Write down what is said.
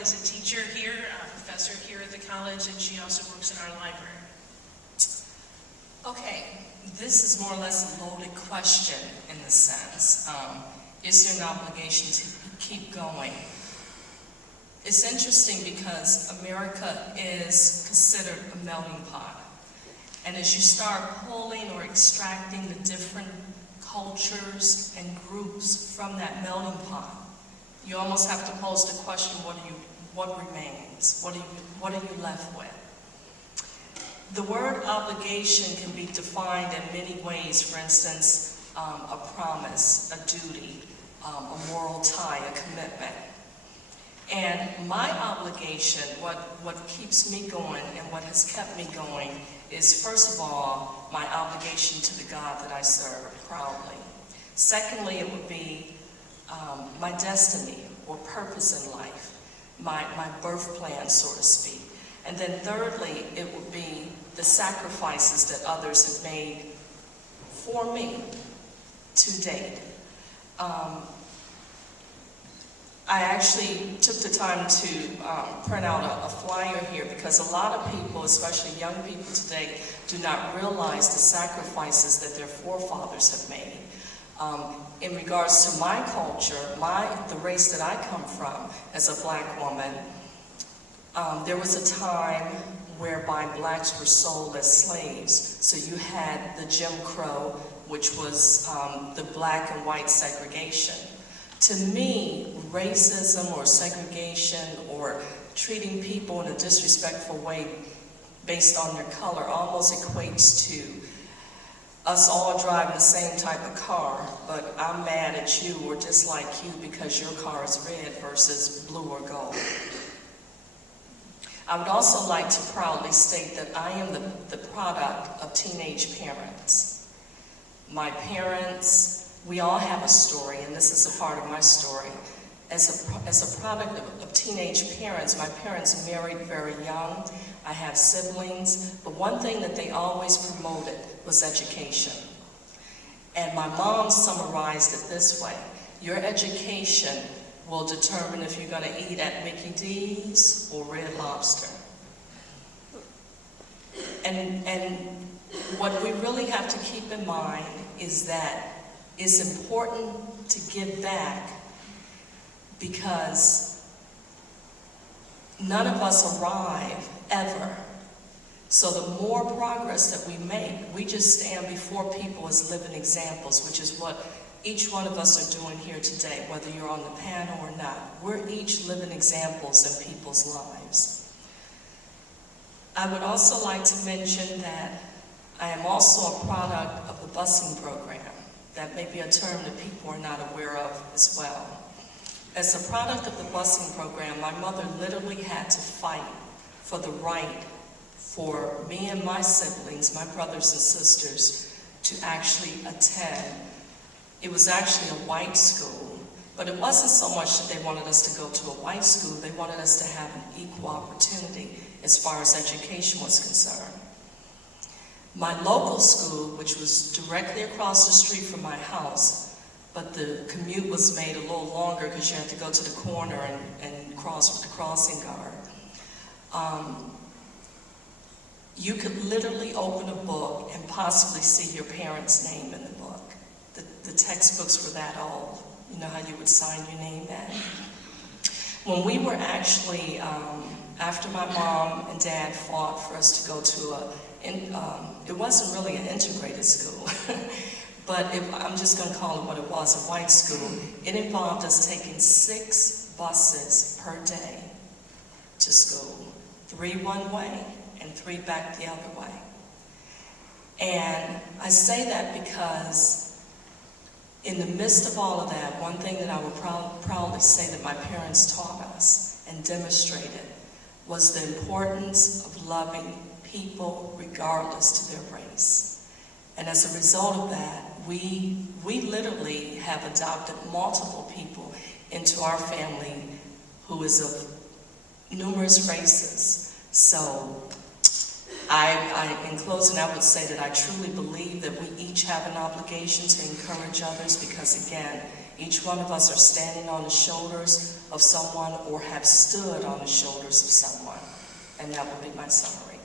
is a teacher here, a professor here at the college, and she also works in our library. Okay, this is more or less a loaded question in the sense. Is there an obligation to keep going? It's interesting because America is considered a melting pot. And as you start pulling or extracting the different cultures and groups from that melting pot, you almost have to pose the question, what remains? What are you left with? The word obligation can be defined in many ways. For instance, a promise, a duty, a moral tie, a commitment. And my obligation, what keeps me going and what has kept me going is, first of all, my obligation to the God that I serve proudly. Secondly, it would be my destiny or purpose in life, my birth plan, so to speak. And then thirdly, it would be the sacrifices that others have made for me to date. I actually took the time to print out a flyer here because a lot of people, especially young people today, do not realize the sacrifices that their forefathers have made. In regards to my culture, the race that I come from as a black woman, there was a time whereby blacks were sold as slaves. So you had the Jim Crow, which was the black and white segregation. To me, racism or segregation or treating people in a disrespectful way based on their color almost equates to us all driving the same type of car, but I'm mad at you or dislike you because your car is red versus blue or gold. I would also like to proudly state that I am the product of teenage parents. My parents, we all have a story, and this is a part of my story. As a product of teenage parents, my parents married very young. I have siblings, but one thing that they always promoted was education. And my mom summarized it this way: your education will determine if you're going to eat at Mickey D's or Red Lobster. And what we really have to keep in mind is that it's important to give back because none of us arrive ever. So the more progress that we make, we just stand before people as living examples, which is what each one of us are doing here today, whether you're on the panel or not. We're each living examples in people's lives. I would also like to mention that I am also a product of the busing program. That may be a term that people are not aware of as well. As a product of the busing program, my mother literally had to fight for the right for me and my siblings, my brothers and sisters, to actually attend. It was actually a white school, but it wasn't so much that they wanted us to go to a white school, they wanted us to have an equal opportunity as far as education was concerned. My local school, which was directly across the street from my house, but the commute was made a little longer because you had to go to the corner and cross with the crossing guard. You could literally open a book and possibly see your parents' name in the book. The textbooks were that old. You know how you would sign your name in? When we were actually, after my mom and dad fought for us to go to it wasn't really an integrated school, but I'm just going to call it what it was, a white school. It involved us taking 6 buses per day to school, 3 one way and 3 back the other way. And I say that because in the midst of all of that, one thing that I would proudly say that my parents taught us and demonstrated was the importance of loving people regardless to their race. And as a result of that, we literally have adopted multiple people into our family who is of numerous races. So in closing, I would say that I truly believe that we each have an obligation to encourage others because, again, Each one of us are standing on the shoulders of someone or have stood on the shoulders of someone. And that would be my summary.